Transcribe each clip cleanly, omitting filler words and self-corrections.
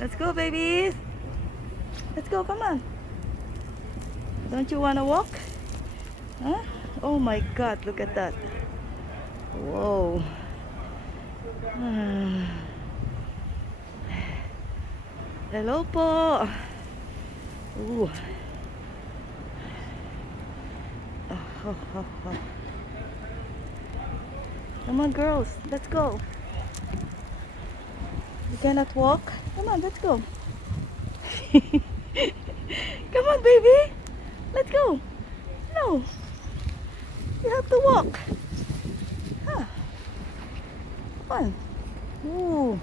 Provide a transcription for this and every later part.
Let's go, babies. Let's go, come on. Don't you want to walk? Huh? Oh my God, look at that. Whoa. Hmm. Hello po. Ooh. Oh, oh, oh. Come on, girls. Let's go. You cannot walk? Come on, let's go. Come on, baby. Let's go. No. You have to walk. Huh. Come on. Ooh.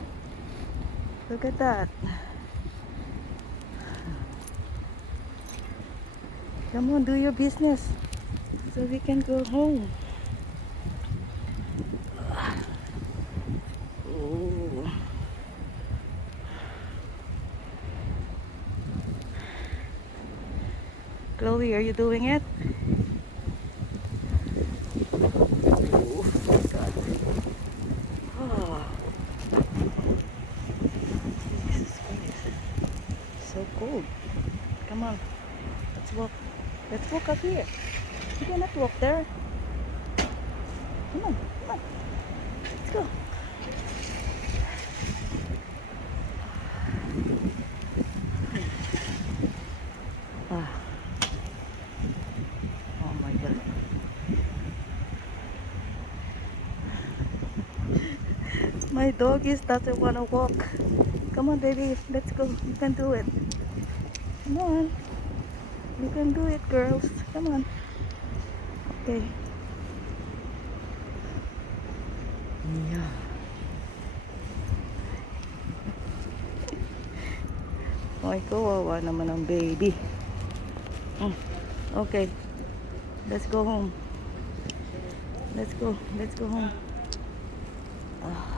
Look at that. Come on, do your business so we can go home. Ooh. Chloe, are you doing it? Oh my God. Oh, Jesus Christ. So cold. Come on. Let's walk. Let's walk up here. You cannot walk there. Come on. Come on. Let's go. Ah. Oh my God. My doggies doesn't want to walk. Come on, baby. Let's go. You can do it. Come on. You can do it, girls. Come on. Okay. Yeah. Ay, kawawa naman ang baby. Okay. Let's go home. Let's go. Let's go home. Ah.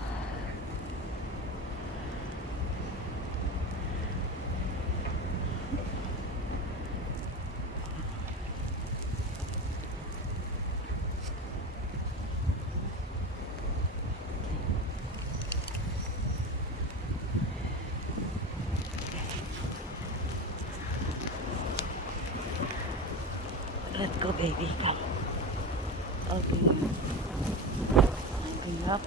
Let's go, baby. Come. Open up. Open up.